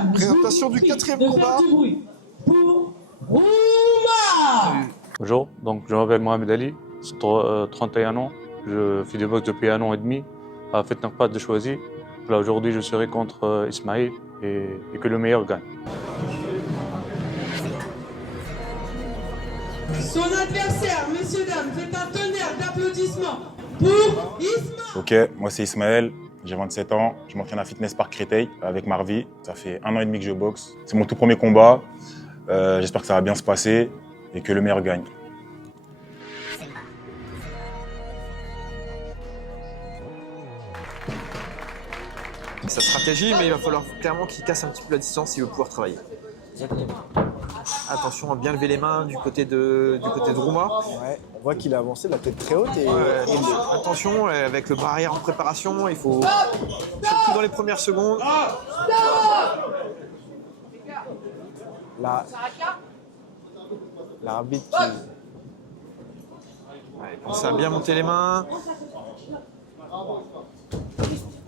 dames, présentation du quatrième combat. du bruit pour Rouma. Bonjour, donc je m'appelle Mohamed Ali, j'ai 31 ans, je fais du boxe depuis 1 an et demi à Fitness de Choisy. Là aujourd'hui je serai contre Ismail et que le meilleur gagne. Son adversaire, messieurs, dames, fait un tonnerre d'applaudissements pour Ismail. Ok, moi c'est Ismaël, j'ai 27 ans, je m'entraîne à Fitness Park Créteil avec Marvi. Ça fait 1 an et demi que je boxe. C'est mon tout premier combat, j'espère que ça va bien se passer et que le meilleur gagne. Sa stratégie, mais il va falloir clairement qu'il casse un petit peu la distance s'il veut pouvoir travailler. Attention à bien lever les mains du côté de Rouma. Ouais, on voit qu'il a avancé la tête très haute et Attention, avec le bras arrière en préparation, il faut, surtout dans les premières secondes. l'arbitre Pensez à bien monter les mains.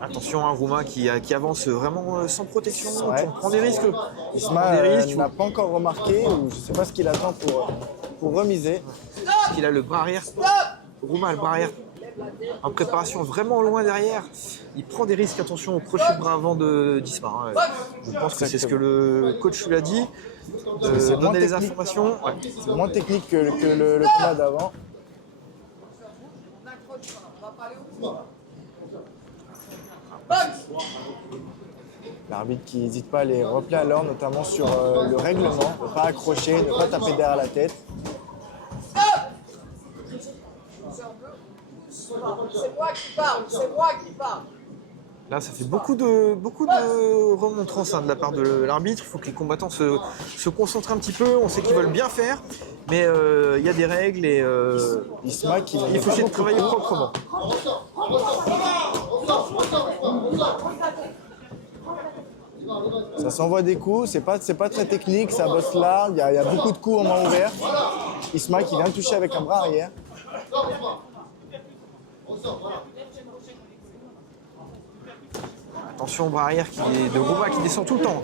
Attention à Rouma qui avance vraiment sans protection, Ouais. on prend des risques. Ismaël n'a pas encore remarqué ou je ne sais pas ce qu'il attend pour remiser. Parce qu'il a le bras arrière. Rouma a le bras arrière en préparation vraiment loin derrière. Il prend des risques, attention au crochet de bras avant d'Isma. Je pense que c'est ce que le coach lui a dit. C'est moins Donner les technique. informations. Ouais. C'est moins technique que le combat d'avant. L'arbitre qui n'hésite pas à les replays à l'heure, notamment sur le règlement, ne pas accrocher, ne pas taper derrière la tête. C'est moi qui parle, c'est moi qui parle. Là, ça fait beaucoup de remontrances de la part de l'arbitre. Il faut que les combattants se concentrent un petit peu. On sait qu'ils veulent bien faire, mais il y a des règles et Isma qui il faut essayer de travailler proprement. Ça s'envoie des coups, c'est pas très technique, ça bosse là, il y a beaucoup de coups en main ouverte. Isma qui vient toucher avec un bras arrière. Attention au bras arrière de Rouma qui descend tout le temps.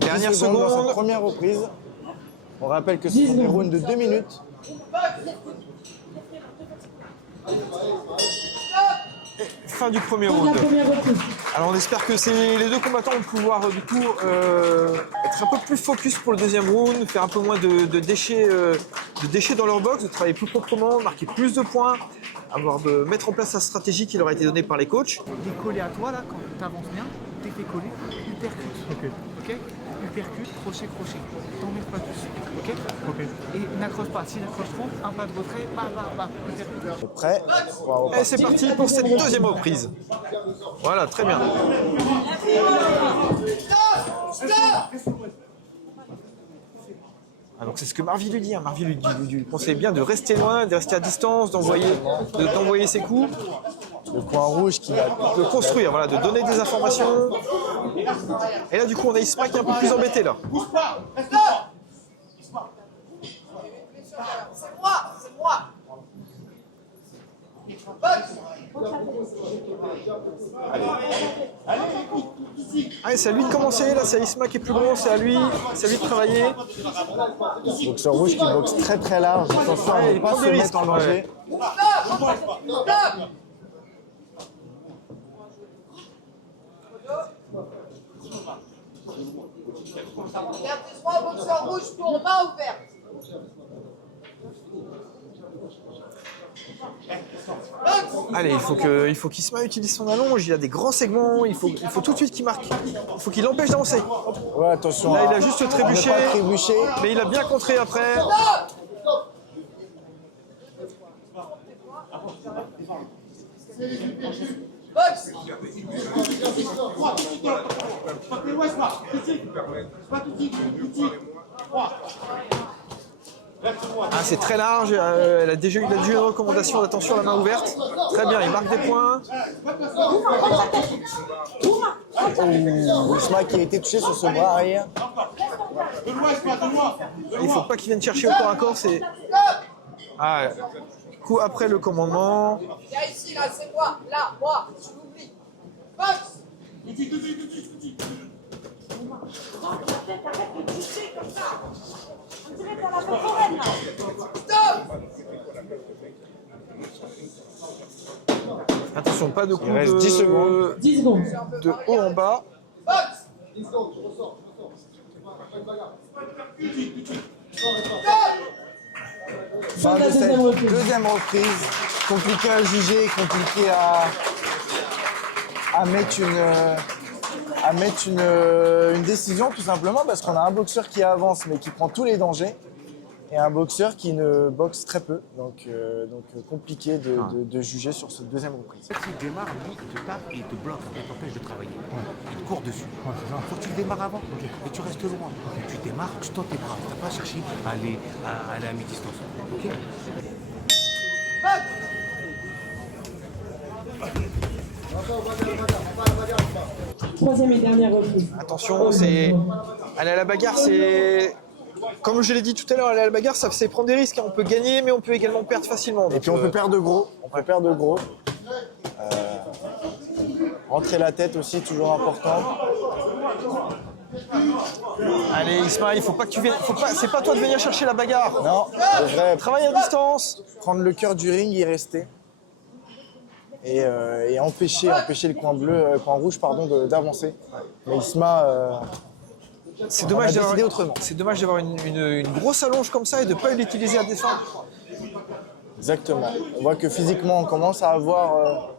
Dernière 10 secondes dans sa seconde. première reprise. On rappelle que ce sont des rounds de 2 minutes. Fin du premier La round. première reprise. Alors on espère que les deux combattants vont pouvoir du coup être un peu plus focus pour le deuxième round, faire un peu moins de déchets dans leur box, de travailler plus proprement, marquer plus de points, mettre en place la stratégie qui leur a été donnée par les coachs. T'es collé à toi là, quand t'avances bien, t'es fait coller, uppercut. Ok. Uppercut, crochet. T'en mets pas dessus. Ok. Et n'accroche pas. Si n'accroche trop, un pas de retrait, uppercut. C'est prêt. On va Et repartir. c'est parti pour cette deuxième reprise. Voilà, très bien. Ah, donc c'est ce que Marvi lui dit. Marvi lui conseille bien de rester loin, de rester à distance, d'envoyer ses coups, Le point rouge qui va de construire, voilà, de donner des informations. Et là, du coup, on a Isma qui est un peu plus embêté là. C'est moi. Allez, c'est à lui de commencer, là c'est Isma qui est plus grand, c'est à lui de travailler. boxeur rouge qui boxe très large. Attention à Ouais, ne il pas prend se des mettre risques, en danger. Il y a 3 boxeurs rouges pour main ouverte. Allez, il faut qu'Isma utilise son allonge, il a des grands segments, il faut tout de suite qu'il marque. Il faut qu'il l'empêche d'avancer. Ouais, attention. Là, il à- a juste à trébuché. ne pas trébucher. Mais il a bien contré après. Boxe. Ah, c'est très large, il a déjà eu une recommandation d'attention à la main ouverte. Très bien, il marque des points. Isma qui a été touché sur ce bras arrière. Il ne faut pas qu'il vienne chercher au corps à corps. Ah, coup après le commandement. Viens ici, là, c'est moi. Là, moi, tu l'oublies. Attention, pas de coup Il reste 10 secondes. 10 secondes. de haut en bas. Fin de la de cette deuxième reprise. deuxième reprise. Compliqué à juger, compliqué à mettre une décision tout simplement parce qu'on a un boxeur qui avance mais qui prend tous les dangers et un boxeur qui ne boxe très peu. Donc compliqué de juger sur cette deuxième reprise. S'il démarre, lui, il te tape et il te bloque, il t'empêche de travailler. Il te court dessus. Faut que tu le démarres avant et tu restes loin. Tu démarres, tu tends tes bras. Tu n'as pas cherché à aller à mi-distance. Ok. Troisième et dernière reprise. Attention, c'est aller à la bagarre, c'est comme je l'ai dit tout à l'heure, aller à la bagarre, ça c'est prendre des risques. On peut gagner, mais on peut également perdre facilement. Et puis on peut perdre de gros. Rentrer la tête aussi, toujours important. Allez, Ismaël, faut pas que tu viennes. C'est pas toi de venir chercher la bagarre. Non, on devrait Travaille à distance. prendre le cœur du ring, y rester. Et empêcher le coin rouge d'avancer. Mais Isma, C'est on dommage a décidé autrement. C'est dommage d'avoir une grosse allonge comme ça et de pas l'utiliser à défendre. Exactement. On voit que physiquement, on commence à avoir,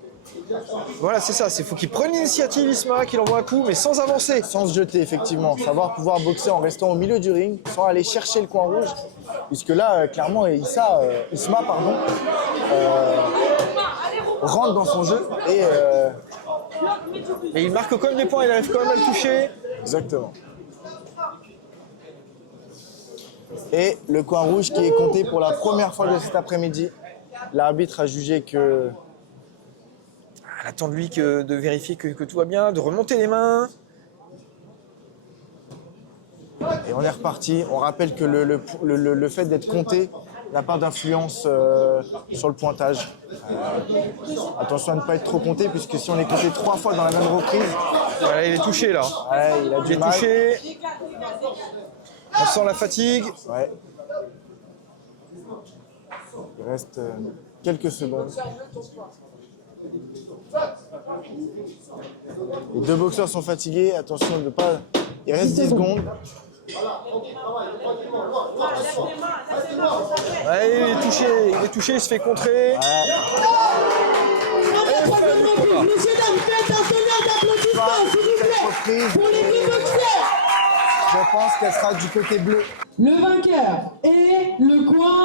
Voilà, c'est ça. Il faut qu'il prenne l'initiative, Isma, qu'il envoie un coup, mais sans avancer. sans se jeter, effectivement. Savoir pouvoir boxer en restant au milieu du ring, sans aller chercher le coin rouge. Puisque là, clairement, Isma, rentre dans son jeu et... Et il marque quand même des points. Il arrive quand même à le toucher. Exactement. Et le coin rouge qui est compté pour la première fois de cet après-midi. L'arbitre a jugé que... Elle attend de lui de vérifier que tout va bien, de remonter les mains. Et on est reparti. On rappelle que le fait d'être compté n'a pas d'influence sur le pointage. Attention à ne pas être trop compté, puisque si on est compté 3 fois dans la même reprise, Voilà, il est touché là. ouais, il a Il du est mal. touché. On sent la fatigue. Ouais. Il reste quelques secondes. Les deux boxeurs sont fatigués. Attention de ne pas... Il reste 10 secondes. Ouais, il est touché, il se fait contrer. Fin de la troisième reprise. Messieurs, dames, faites un tonnerre d'applaudissements, s'il vous plaît, Reprise. pour les deux boxeurs. Je pense qu'elle sera du côté bleu. Le vainqueur est le coin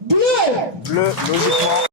bleu. Bleu, logiquement.